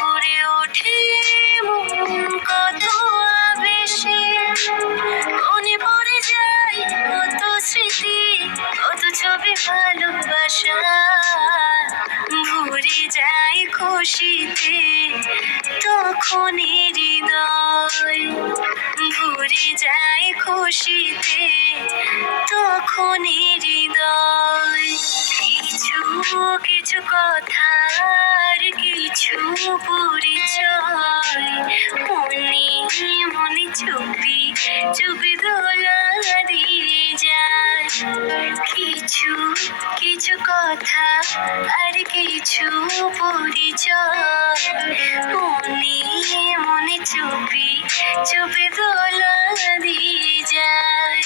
করে ওঠে মন কত আবেশে, মনে পড়ে যায় কত স্মৃতি, কত ছবি ভালোবাসা, ভরে যায় খুশিতে তখনই হৃদয়, ভরে যায় খুশিতে তখনই হৃদয়। কিছু কিছু কথার কিছু পরিচয়, মনে মনে চুপি চুপি দোলা দিয়ে যায়। কিছু কিছু কথা আর কিছু পরিচয়, মনে মনে চুপি চুপি দোলা দিয়ে যায়।